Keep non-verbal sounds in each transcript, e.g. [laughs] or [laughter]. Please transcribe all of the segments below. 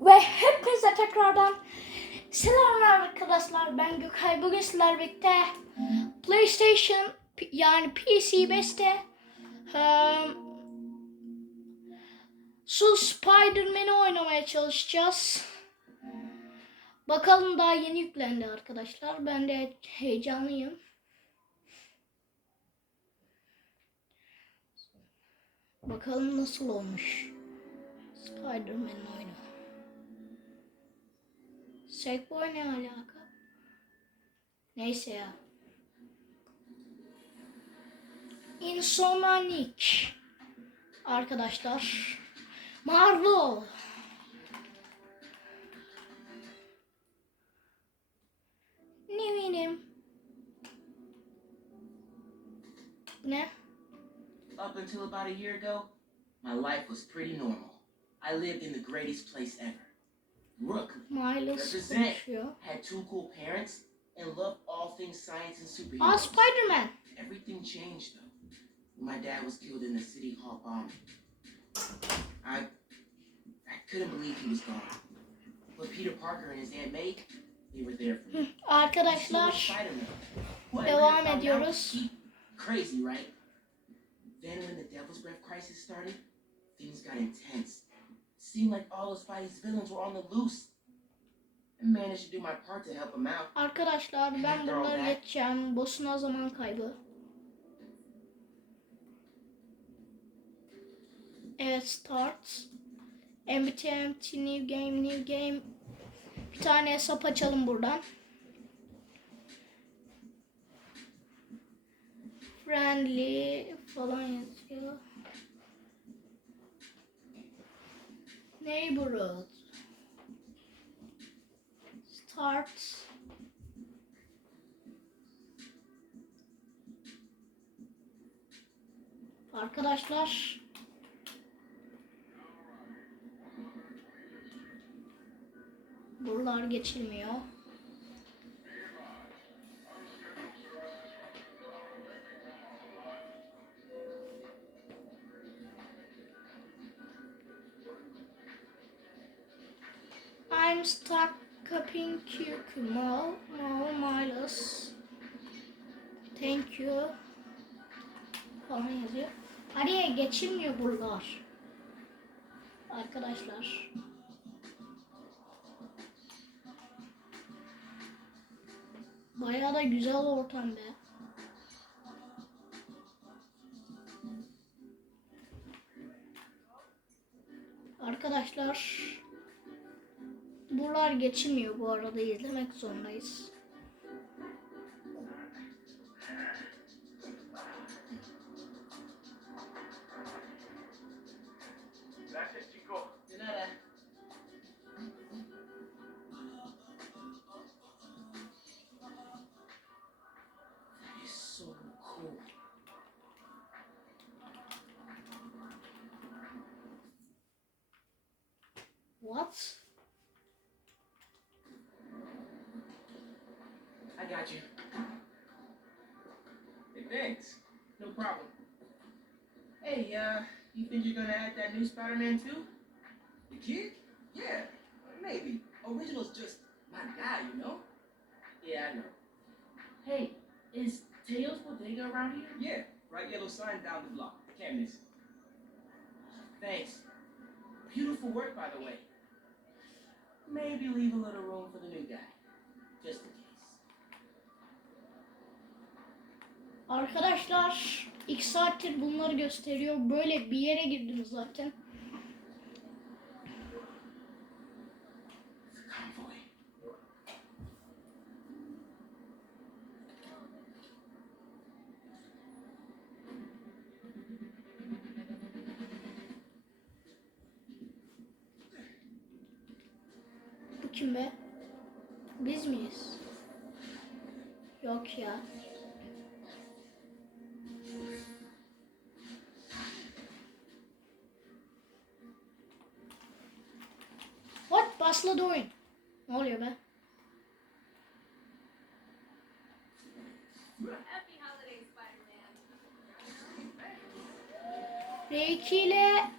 Ve hepinize tekrardan selamlar arkadaşlar. Ben Gökay. Bugün sizlerle birlikte PlayStation yani PC 5'te eee, şu Spider-Man'i oynamaya çalışacağız. Bakalım daha yeni yüklendi arkadaşlar. Ben de heyecanlıyım. Bakalım nasıl olmuş. Spider-Man oyunu. Sackboy ne alaka? Neyse ya. Insomniac. Arkadaşlar. Marvel. Ne bileyim. Ne? Up until about a year ago, my life was pretty normal. I lived in the greatest place ever. Brooklyn. Miles konuşuyor. Had two cool parents and loved all things science and Aa superheroes. Oh, Spider-Man. Everything changed though. My dad was killed in the city hall bombing. I I couldn't believe he was gone. But Peter Parker and his Aunt May, they were there for me. Hmm. Oh, Arkadaşlar Spider-Man. What I devam later found out, ediyoruz. Crazy, right? Then when the Devil's Breath crisis started, things got intense. Seemed like all of Spidey's villains were on the loose. I managed to do my part to help him out. Arkadaşlar ben buraları geçeceğim. Boşuna zaman kaybı. Evet start. MBT MT new game new game. Bir tane hesap açalım buradan. Friendly falan yazıyor. Neighborhood. Start. Arkadaşlar buralar geçilmiyor. I'm stuck copying QQ Mo Mo Miles Thank you falan yazıyor. Araya geçilmiyor buralar. Arkadaşlar. Bayağı da güzel ortam be. Arkadaşlar buralar geçilmiyor bu arada izlemek zorundayız. What? Thanks. No problem. Hey, uh, you think you're gonna add that new Spider-Man too? The kid? Yeah, maybe. Original's just my guy, you know? Yeah, I know. Hey, is Tails Bodega around here? Yeah, right yellow sign down the block. Can't miss. Thanks. Beautiful work, by the way. Maybe leave a little room for the new guy. Just Arkadaşlar iki saattir bunları gösteriyor. Böyle bir yere girdim zaten. Bu kim be? Biz miyiz? Yok ya. Başladı oyun. Ne oluyor be? Happy holidays, Spider-Man. R2 ile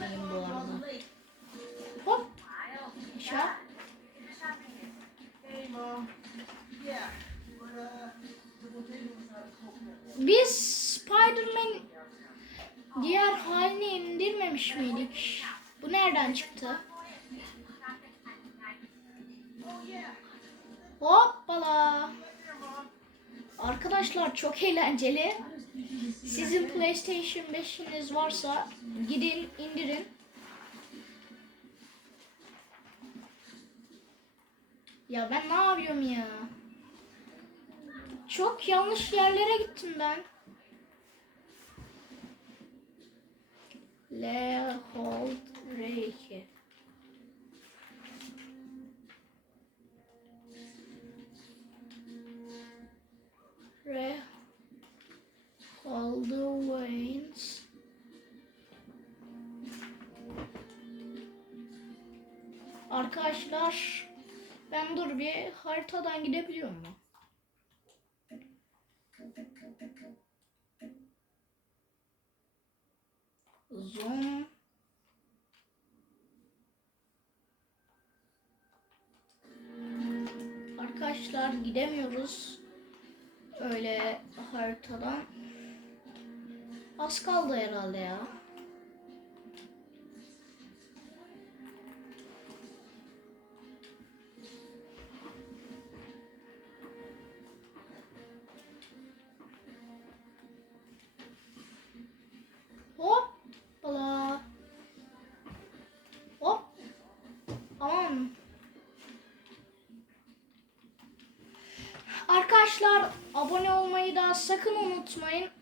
hayranıyım bu arada. Hop. Aşağı. Biz Spider-Man diğer halini indirmemiş miydik? Bu nereden çıktı? Hoppala. Arkadaşlar çok eğlenceli. Sizin PlayStation 5'iniz varsa gidin indirin. Ya ben ne yapıyorum ya? Çok yanlış yerlere gittim ben. L hold R2. Arkadaşlar ben dur bir haritadan gidebiliyor mu? Sakın unutmayın.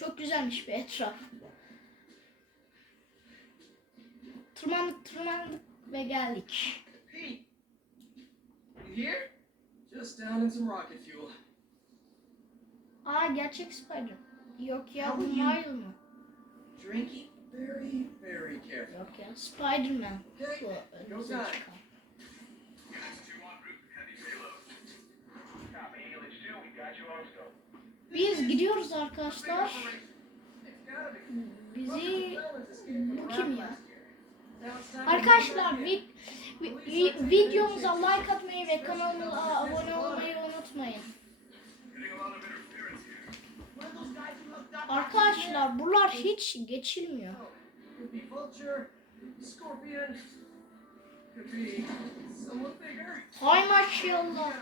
Çok güzelmiş bir etraf. Tırmandık tırmandık ve geldik. Pete! You here? Just down in some rocket fuel. Aa gerçek Spider. Yok ya bu Miles mı? Drink it very, very carefully. Yok ya Spider-Man. Okay? Bu önümüze çıkan. Biz gidiyoruz arkadaşlar. Bizi bu kim ya? Arkadaşlar vi, vi- vi- videomuza like atmayı ve kanalımıza abone olmayı unutmayın. Arkadaşlar buralar hiç geçilmiyor. Hay maşallah.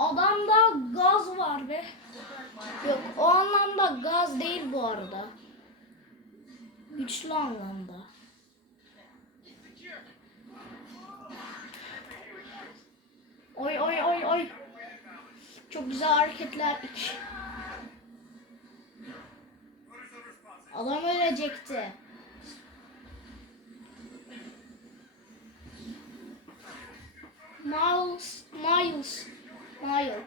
Adamda gaz var be. Yok o anlamda gaz değil bu arada. Güçlü anlamda. Oy oy oy oy. Çok güzel hareketler. Adam ölecekti. Miles, Miles, Miles.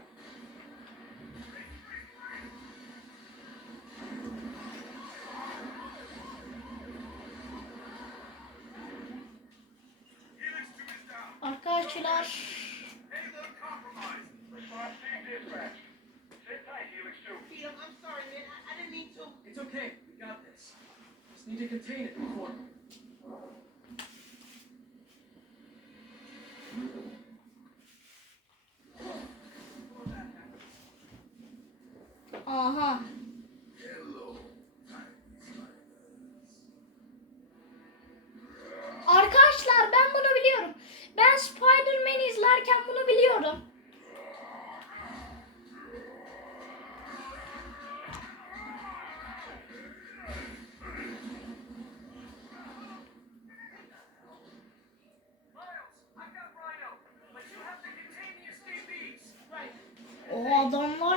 Arkadaşlar. It's okay. We got this. Just need to contain it before.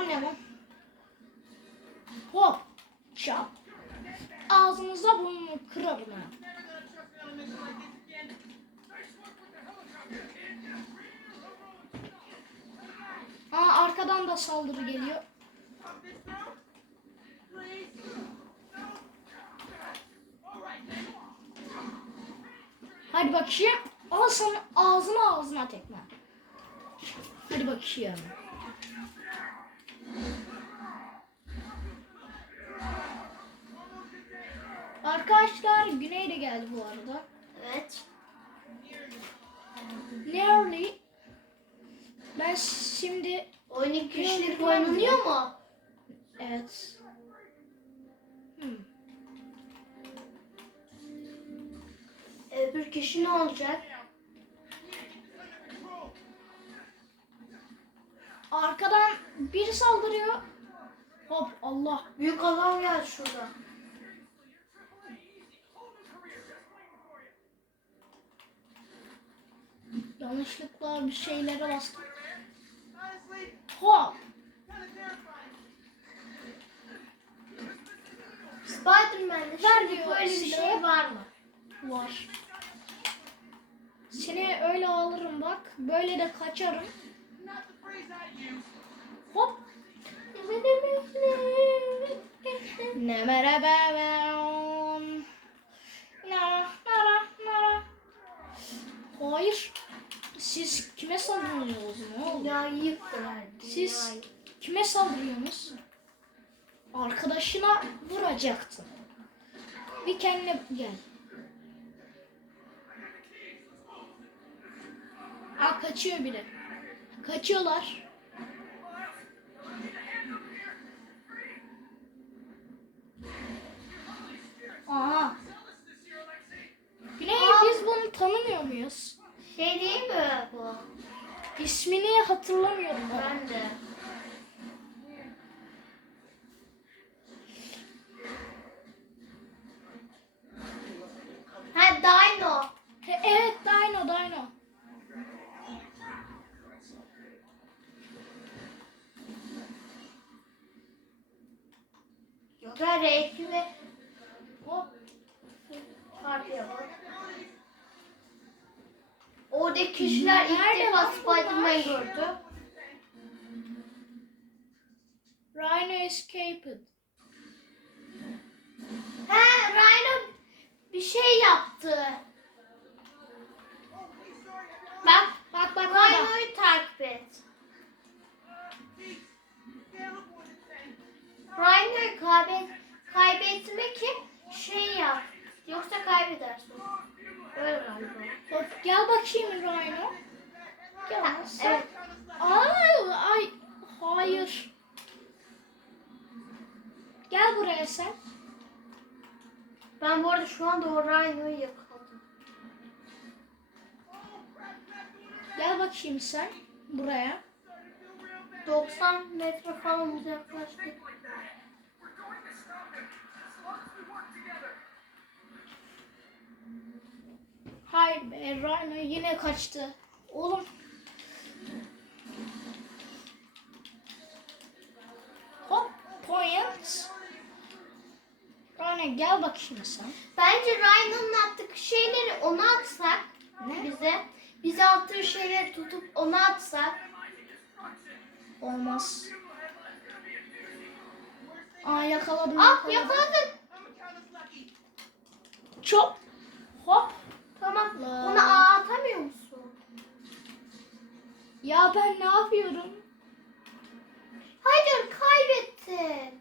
Lan? Hop. Çap. Ağzınıza bunu kırarım ha. Aa arkadan da saldırı geliyor. Hadi bakayım. Al sana ağzına ağzına tekme. Hadi bakayım. Arkadaşlar Güney de geldi bu arada. Evet. Nearly. Ben şimdi Oyun kişilik oynanıyor mu? evet. Hmm. Öbür kişi ne olacak? Arkadan biri saldırıyor. Hop Allah. Büyük adam geldi şurada. Yanlışlıkla bir şeylere bastım. Hop. Spider-Man'de şimdi böyle bir şey var mı? Var. Seni öyle alırım bak. Böyle de kaçarım. Hop. Ne merhaba. Hayır. Siz kime saldırıyorsunuz? Ne oldu? Yıktılar. Siz kime saldırıyorsunuz? Arkadaşına vuracaktın. Bir kendine gel. Aa kaçıyor biri. Kaçıyorlar. Aha. Güney biz bunu tanımıyor muyuz? Şey değil mi bu? İsmini hatırlamıyorum ben. Ben de. Ha Dino. Evet Dino Dino. Yoksa renkli ve Hop. farklı bak. Oradaki kişiler ilk defa? Spider-Man gördü. Rhino escaped. He Rhino bir şey yaptı. Bak Bak bak. Rhino'yu takip et. Rhino'yu kaybet, kaybetmek için şey yap. Yoksa kaybedersin. Öyle galiba. Hop, gel bakayım Rhino. Gel. sen- Evet. Ay, ay, hayır. Gel buraya sen. Ben bu arada şu anda o Rhino'yu yakaladım. Gel bakayım sen buraya. 90 metre falan uzaklaştık. Hayır be Rhino yine kaçtı. Oğlum. Hop point. Rhino gel bakayım sen. Bence Rhino'nun attığı şeyleri ona atsak Ne? bize. Bize attığı şeyleri tutup ona atsak. Olmaz. Aa yakaladım. Ah yakaladım. yakaladın. Çop. Hop. Tamam. La. Ona ağ atamıyor musun? Ya ben ne yapıyorum? Hayır kaybettin.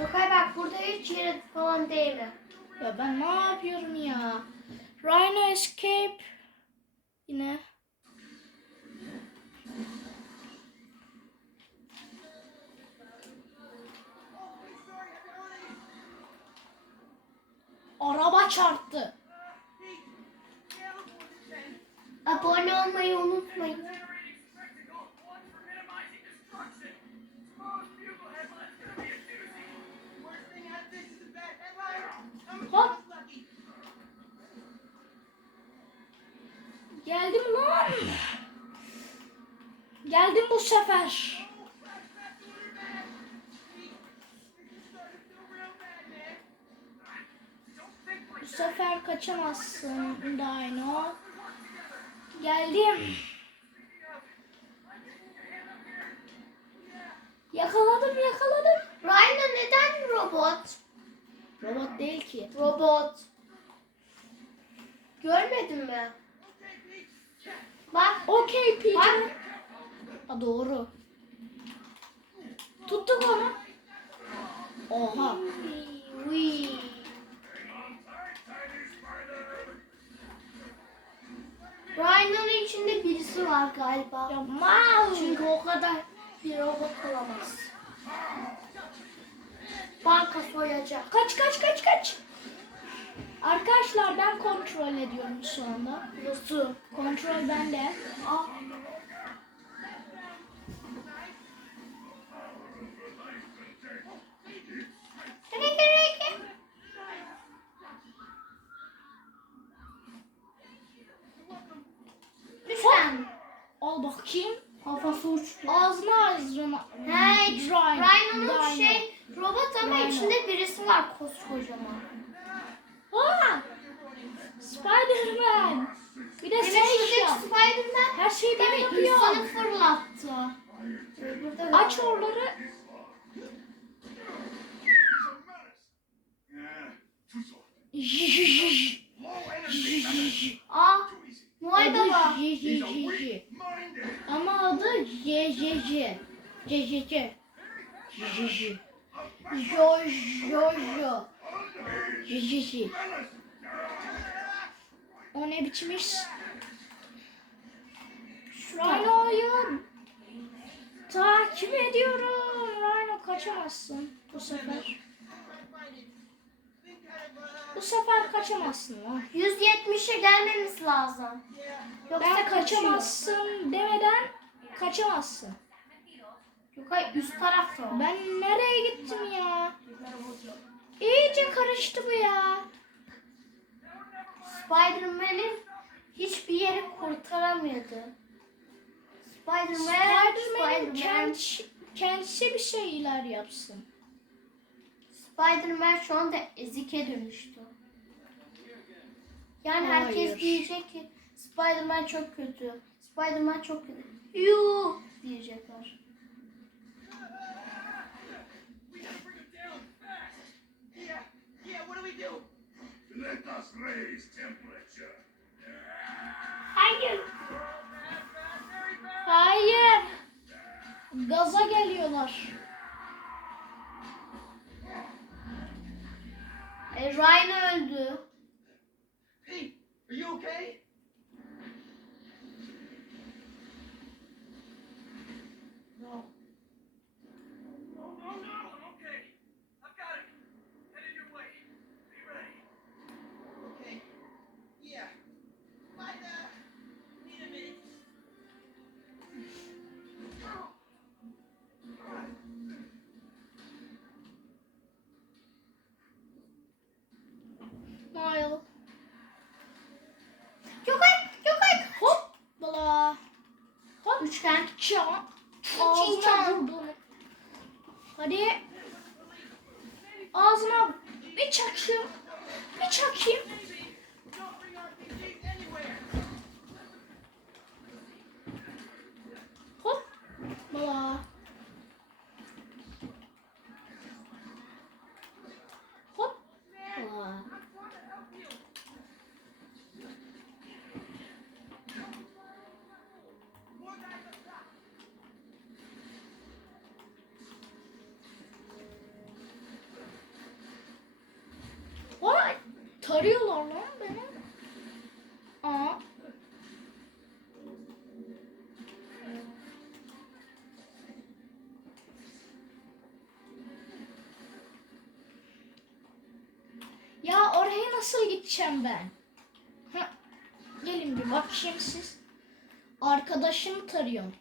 Yokay bak burada hiç yere falan değil mi? Ya ben ne yapıyorum ya? Rhino escape. Yine. Araba çarptı. Abone olmayı unutmayın. Hop. Geldim lan. bu sefer. Sefer kaçamazsın Dino. Geldim. Yakaladım yakaladım. Rhino neden robot? Robot değil ki. Robot. Görmedin mi? Bak. Okey Peter. Bak. Ha, doğru. Galiba. Yapma. Çünkü o kadar bir robot olamaz. Banka soyacak. Kaç kaç kaç kaç. Arkadaşlar ben kontrol ediyorum şu anda. Nasıl? Kontrol bende. Aa, Al bakayım. Kafası uçtu. Ağzına ağzına. He, Rhino. Rhino'nun Rhino. şey robot ama Rhino. içinde birisi var koskocaman. Aa! Spider-Man. Bir de şuradaki yap. Spider-Man Her şeyi ben beni yapıyorum. insanı fırlattı. Burada Aç oraları. Aa, Noel Baba. Ama adı J J J. J J J. J J J. Jo Jo Jo. J J J. O ne biçim iş? Rhino'yu takip ediyorum. Rhino kaçamazsın bu sefer. Bu sefer kaçamazsın lan. 170'e gelmemiz lazım. Yoksa Ben kaçamazsın demeden kaçamazsın. Yok hayır üst tarafta o. Ben nereye gittim ya? İyice karıştı bu ya. Spider-Man'in hiçbir yeri kurtaramıyordu. Spider-Man, Spider-Man, kendisi, kendisi bir şeyler yapsın. Spider-Man şu anda ezike dönüştü. Yani herkes Hayır. diyecek ki Spider-Man çok kötü. Spider-Man çok kötü. Yuh diyecekler. Hayır. Hayır. Gaza geliyorlar. E, Rhino öldü. Pete, are you okay? Üçgen. Çan. Tarıyorlar lan beni. Aa. Ya oraya nasıl gideceğim ben? Heh. Gelin bir bakayım siz. Arkadaşımı tarıyorum.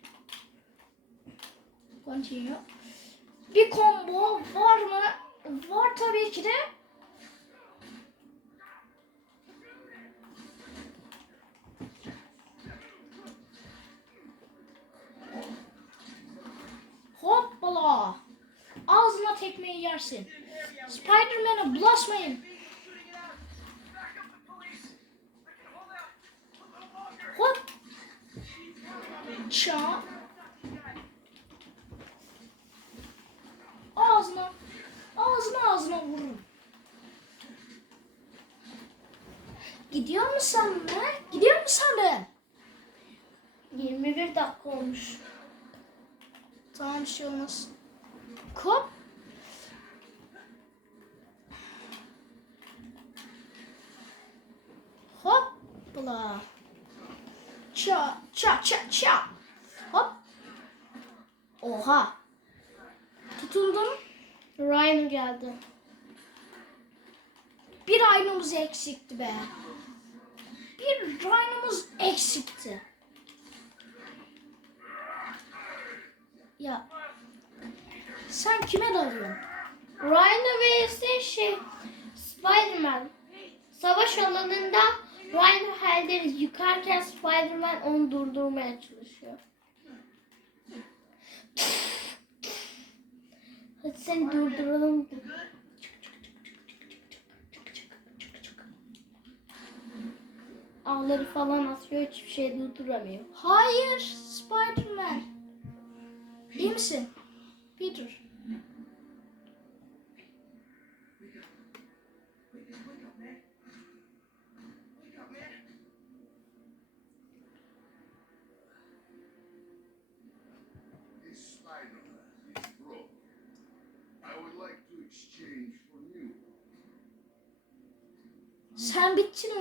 Continue. Bir combo var mı? Var tabii ki de. Tekmeyi yersin. Spider-Man'e bulaşmayın. Hop. Ça. Ağzına. Ağzına ağzına vurun. Gidiyor mu sandın? Gidiyor mu sandın? 21 dakika olmuş. Tamam bir şey olmaz. Kop. Hoppla. Ça ça ça ça. Hop. Oha. Tutuldum. Ryan geldi. Bir aynamız eksikti be. Bir aynamız eksikti. Ya sen kime dalıyorsun? Rhino vs şey Spider-Man. Savaş alanında Rhino halleri yıkarken Spider-Man onu durdurmaya çalışıyor. Hadi seni durduralım. Ağları falan atıyor hiçbir şey durduramıyor. Hayır, Spider-Man. İyi misin? Peter. Sen bittin.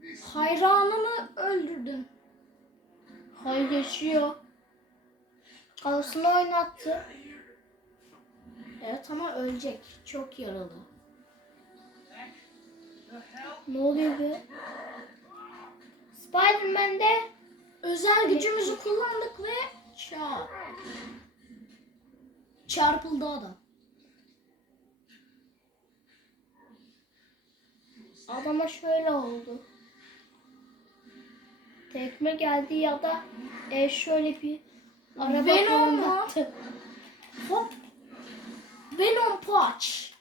This Hayranını öldürdün. Hayır yaşıyor. Kafasını oynattı. Evet ama ölecek. Çok yaralı. Ne oluyor be? Spider-Man de Özel gücümüzü kullandık ve çarp. Çarpıldı adam. Adama şöyle oldu. Tekme geldi ya da e, şöyle bir araba Venom mu? Hop. Venom Punch.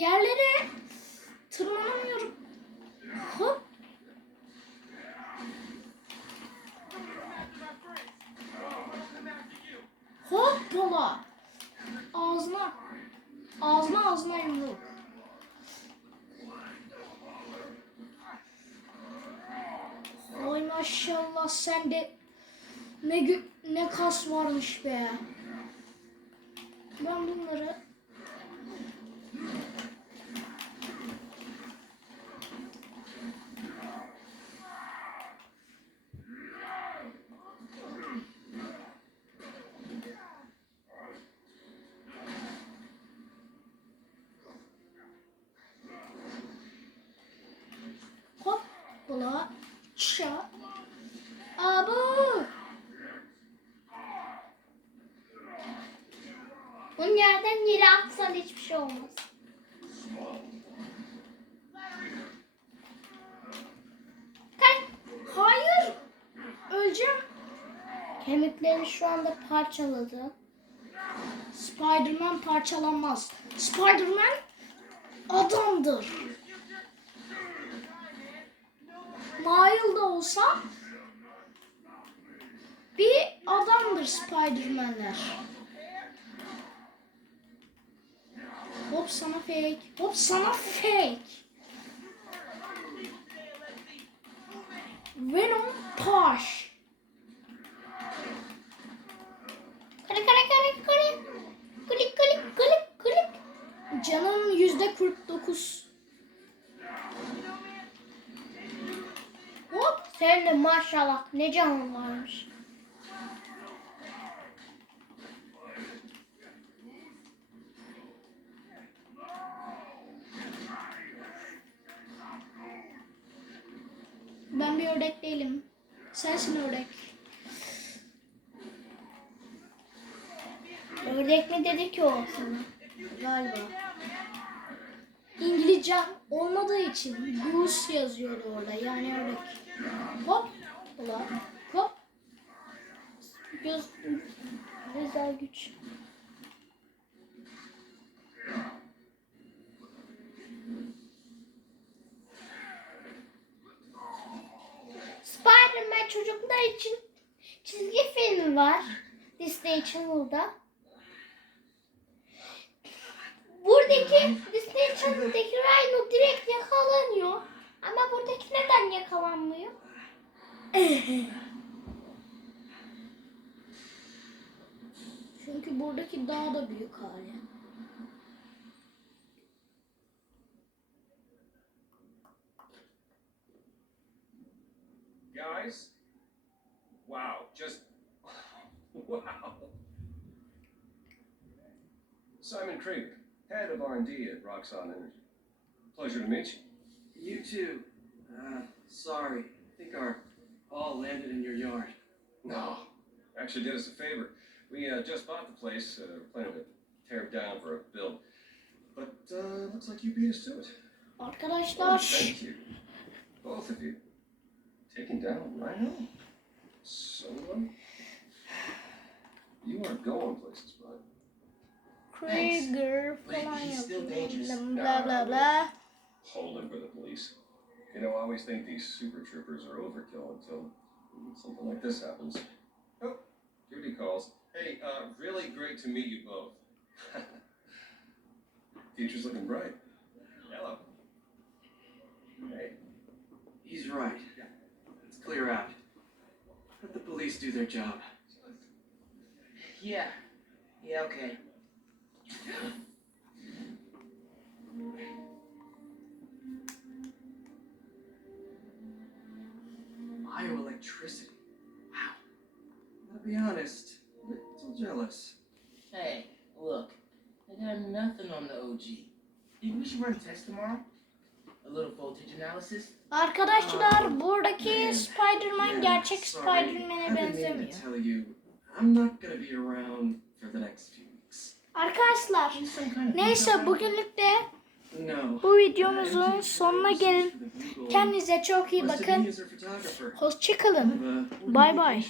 Bir yerlere tırmanamıyorum. Hop. Hoppala. Ağzına. Ağzına ağzına yumruk. Ay maşallah sende ne ne kas varmış be. Ben bunları hop bula ça. Abu. Bunu yerden yere atsan hiçbir şey olmaz. Hayır. Öleceğim. Kemiklerini şu anda parçaladı. Spider-Man parçalanmaz. Spider-Man adamdır. Nail da olsa bir adamdır Spider-Man'ler. Hop sana fake. Hop sana fake. Venom Paş. Kırık kırık kırık kırık. Klik klik klik klik. Canım yüzde 49. Hop sen de maşallah ne canın varmış. Ben bir ördek değilim. Sensin ördek. Ördek mi dedi ki o sana? Galiba. İngilizce olmadığı için goose yazıyordu orada. Yani ördek. Hop. Ulan. Hop. Göz. Özel güç. Spider-Man çocuklar için çizgi film var. Disney Channel'da. Buradaki Disney Channel'daki Rhino direkt yakalanıyor. Ama buradaki neden yakalanmıyor? [laughs] Çünkü buradaki daha da büyük hali. Guys? Wow, just [laughs] wow. Simon Krieger, head of R&D at Roxon Energy. Pleasure to meet you. You too. Uh, sorry. I think our ball landed in your yard. No, actually did us a favor. We uh, just bought the place, uh, planning to tear it down for a build. But uh, looks like you beat us to it. Oh, Arkadaşlar. thank you, both of you, taking down Rhino. So, uh, you are going places, bud. Krieger But he- falan he's still yazıyor. dangerous. Bla bla bla. Holding for the police. You know, I always think these super troopers are overkill until something like this happens. Oh, duty calls. Hey, uh, really great to meet you both. [laughs] Future's looking bright. Hello. Hey. He's right. Let's clear out. Let the police do their job. Yeah. Yeah, okay. Bioelectricity. Wow. Gotta be honest, a little jealous. Hey, look. I got nothing on the OG. Think we should run a test tomorrow? A little voltage analysis? Arkadaşlar buradaki Man. Spider-Man gerçek. Spider-Man'e benzemiyor. to tell you, I'm not gonna be around for the next few. Arkadaşlar neyse bugünlük de bu videomuzun sonuna gelin. Kendinize çok iyi bakın. Hoşçakalın. Bye bye.